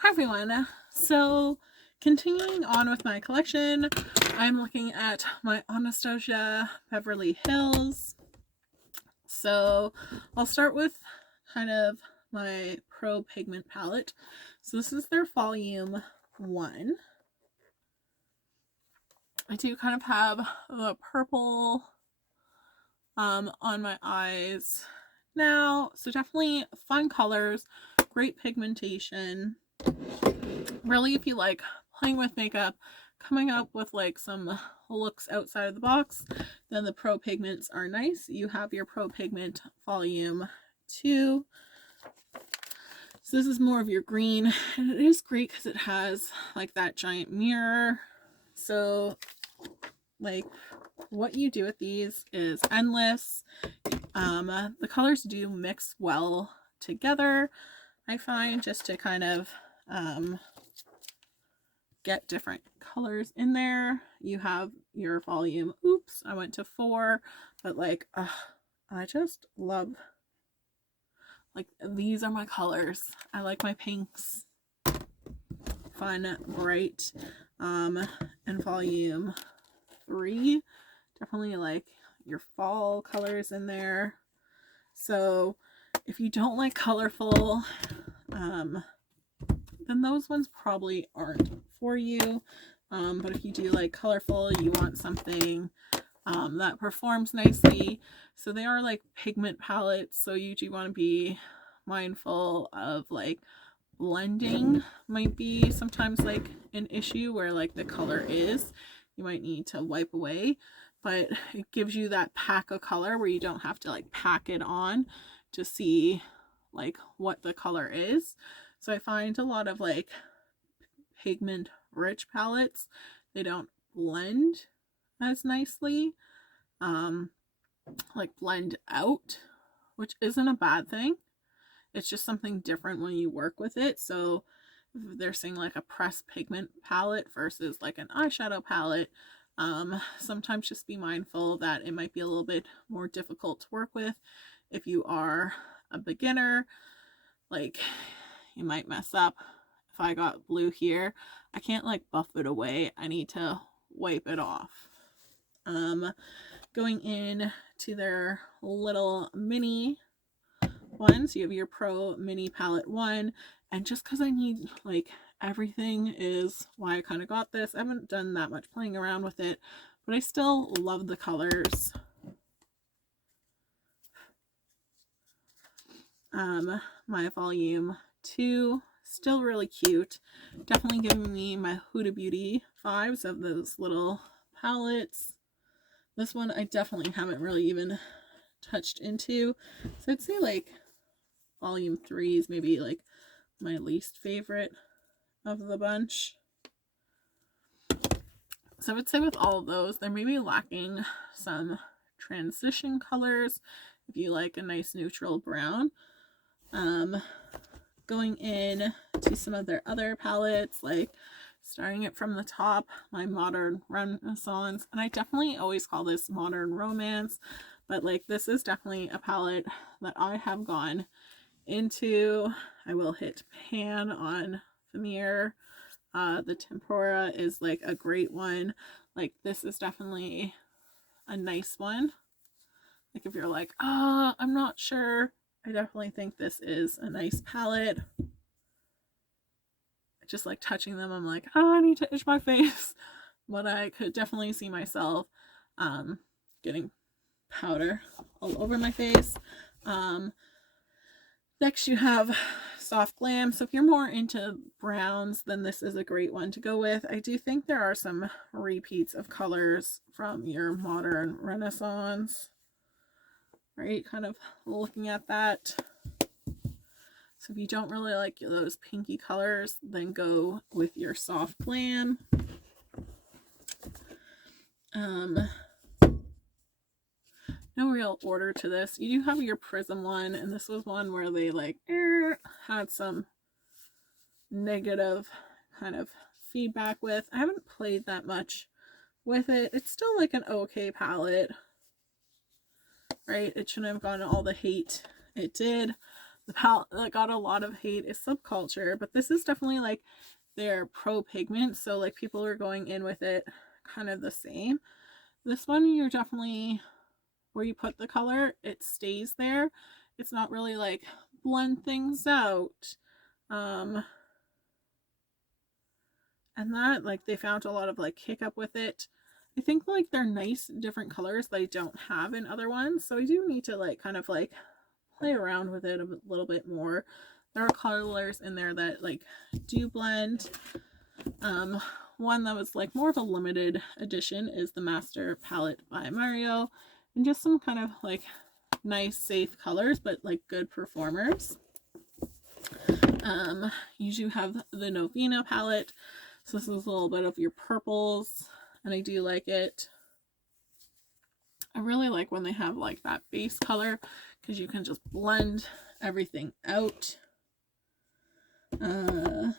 Hi everyone. So continuing on with my collection, I'm looking at my Anastasia Beverly Hills. So I'll start with kind of my Pro Pigment Palette. So this is their volume 1. I do kind of have the purple on my eyes now. So definitely fun colors, great pigmentation. Really, if you like playing with makeup, coming up with like some looks outside of the box, then the Pro Pigments are nice. You have your Pro Pigment Volume 2. So this is more of your green, and it is great because it has like that giant mirror. So like what you do with these is endless. The colors do mix well together, I find, just to kind of get different colors in there. You have your volume, oops, I went to 4, but like I just love, like, these are my colors. I like my pinks, fun, bright. And volume 3, definitely like your fall colors in there. So if you don't like colorful, then those ones probably aren't for you. But if you do like colorful, you want something that performs nicely. So they are like pigment palettes, so you do want to be mindful of like blending might be sometimes like an issue where like the color is, you might need to wipe away, but it gives you that pack of color where you don't have to like pack it on to see like what the color is. So I find a lot of like pigment rich palettes, they don't blend as nicely, like blend out, which isn't a bad thing. It's just something different when you work with it. So if they're saying like a pressed pigment palette versus like an eyeshadow palette, sometimes just be mindful that it might be a little bit more difficult to work with if you are a beginner. Like, you might mess up. If I got blue here, I can't like buff it away. I need to wipe it off. Going in to their little mini ones, you have your Pro Mini Palette 1, and just because I need like everything is why I kind of got this. I haven't done that much playing around with it, but I still love the colors. My volume 2, still really cute. Definitely giving me my Huda Beauty vibes of those little palettes. This one I definitely haven't really even touched into. So I'd say like volume 3 is maybe like my least favorite of the bunch. So I would say with all of those, they're maybe lacking some transition colors if you like a nice neutral brown. Going in to some of their other palettes, like starting it from the top, my Modern Renaissance, and I definitely always call this Modern Romance, but like this is definitely a palette that I have gone into. I will hit pan on Vermeer. The Tempura is like a great one. Like, this is definitely a nice one. Like, if you're like, I'm not sure, I definitely think this is a nice palette. Just like touching them, I'm like, I need to itch my face. But I could definitely see myself getting powder all over my face. Next, you have Soft Glam. So if you're more into browns, then this is a great one to go with. I do think there are some repeats of colors from your Modern Renaissance, right? Kind of looking at that. So if you don't really like those pinky colors, then go with your Soft Glam. No real order to this. You do have your Prism one, and this was one where they like had some negative kind of feedback with. I haven't played that much with it. It's still like an okay palette, right? It shouldn't have gotten all the hate it did, the palette that got a lot of hate is Subculture, but this is definitely like their pro pigment, so like people are going in with it kind of the same. This one, you're definitely, where you put the color, it stays there. It's not really like blend things out. And that, like, they found a lot of like hiccup with it. I think like they're nice different colors that I don't have in other ones, so I do need to like kind of like play around with it a little bit more. There are colors in there that like do blend. One that was like more of a limited edition is the Master Palette by Mario, and just some kind of like nice safe colors but like good performers. You do have the Novena palette, so this is a little bit of your purples, and I do like it. I really like when they have like that base color because you can just blend everything out. You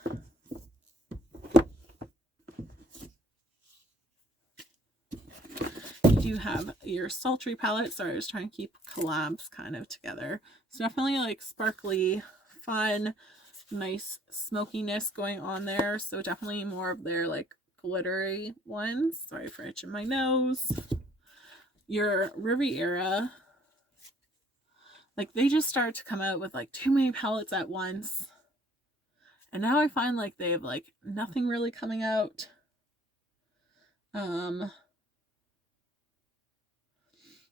do have your sultry palette. Sorry, I was trying to keep collabs kind of together. It's definitely like sparkly, fun, nice smokiness going on there. So definitely more of their like glittery ones. Sorry for itching my nose. Your Riviera, like they just start to come out with like too many palettes at once. And now I find like they have like nothing really coming out.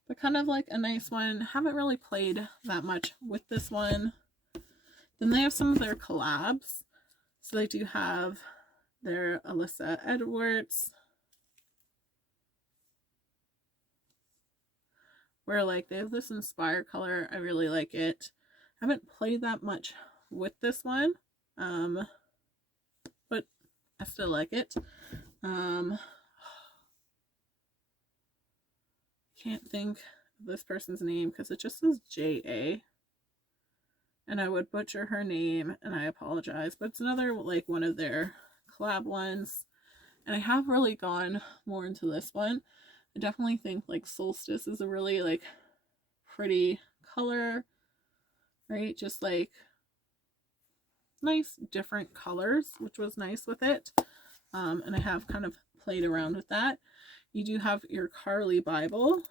But kind of like a nice one. Haven't really played that much with this one. Then they have some of their collabs. So they do have their Alyssa Edwards, where like they have this Inspire color. I really like it. I haven't played that much with this one, but I still like it. Can't think of this person's name because it just says J.A. and I would butcher her name and I apologize, but it's another like one of their collab ones, and I have really gone more into this one. I definitely think like Solstice is a really like pretty color, right? Just like nice different colors, which was nice with it. And I have kind of played around with that. You do have your Carly Bible,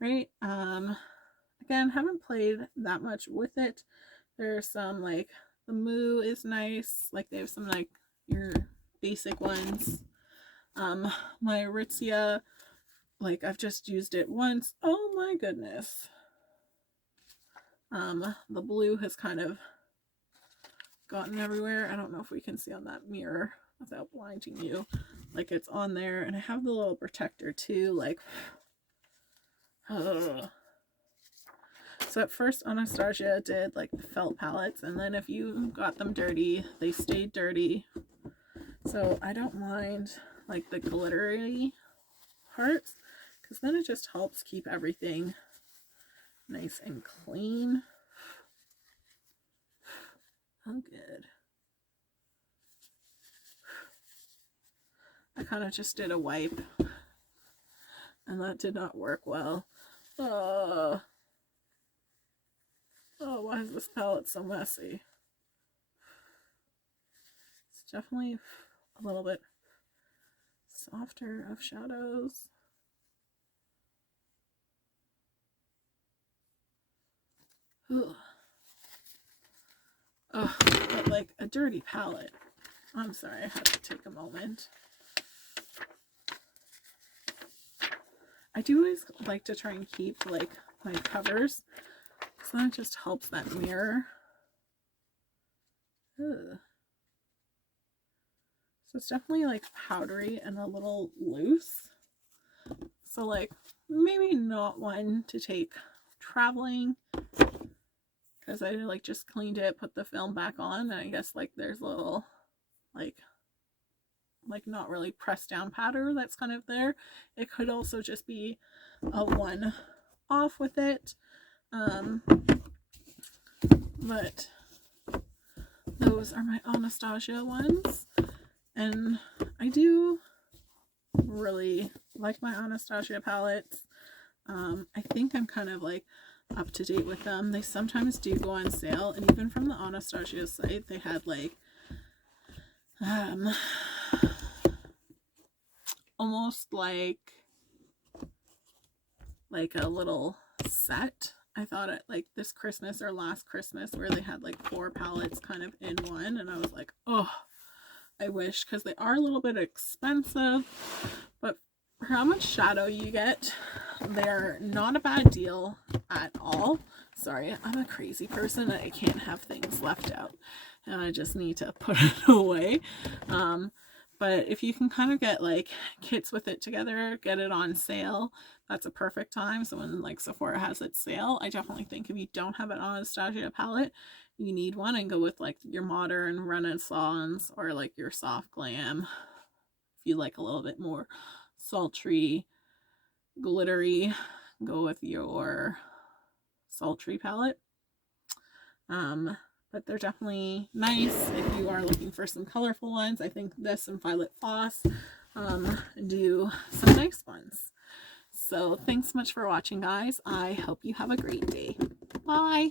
right? Again, haven't played that much with it. There's some like the Moo is nice, like they have some like your basic ones. My Aritzia, like I've just used it once. Oh my goodness. The blue has kind of gotten everywhere. I don't know if we can see on that mirror without blinding you. Like it's on there, and I have the little protector too. Like, ugh. So at first Anastasia did like the felt palettes, and then if you got them dirty, they stayed dirty. So I don't mind like the glittery parts, because then it just helps keep everything nice and clean. Oh, good. I kind of just did a wipe, and that did not work well. Oh, why is this palette so messy? It's definitely a little bit softer of shadows. Ugh. Oh, but like a dirty palette. I'm sorry, I had to take a moment. I do always like to try and keep like my covers, so that just helps that mirror. Ugh. So it's definitely like powdery and a little loose. So like maybe not one to take traveling, because I like just cleaned it, put the film back on, and I guess like there's a little like not really pressed down powder that's kind of there. It could also just be a one off with it. But those are my Anastasia ones, and I do really like my Anastasia palettes. I think I'm kind of like up to date with them. They sometimes do go on sale, and even from the Anastasia site, they had like almost like a little set. I thought it like this Christmas or last Christmas where they had like 4 palettes kind of in one, and I was like, oh, I wish, because they are a little bit expensive, but for how much shadow you get, they're not a bad deal at all. Sorry, I'm a crazy person. I can't have things left out, and I just need to put it away. But if you can kind of get like kits with it together, get it on sale, that's a perfect time. So when like Sephora has its sale, I definitely think if you don't have an Anastasia palette, you need one, and go with like your modern Renaissance or like your soft glam. If you like a little bit more sultry, glittery, go with your sultry palette. But they're definitely nice if you are looking for some colorful ones. I think this and Violet Foss do some nice ones. So thanks so much for watching, guys. I hope you have a great day. Bye.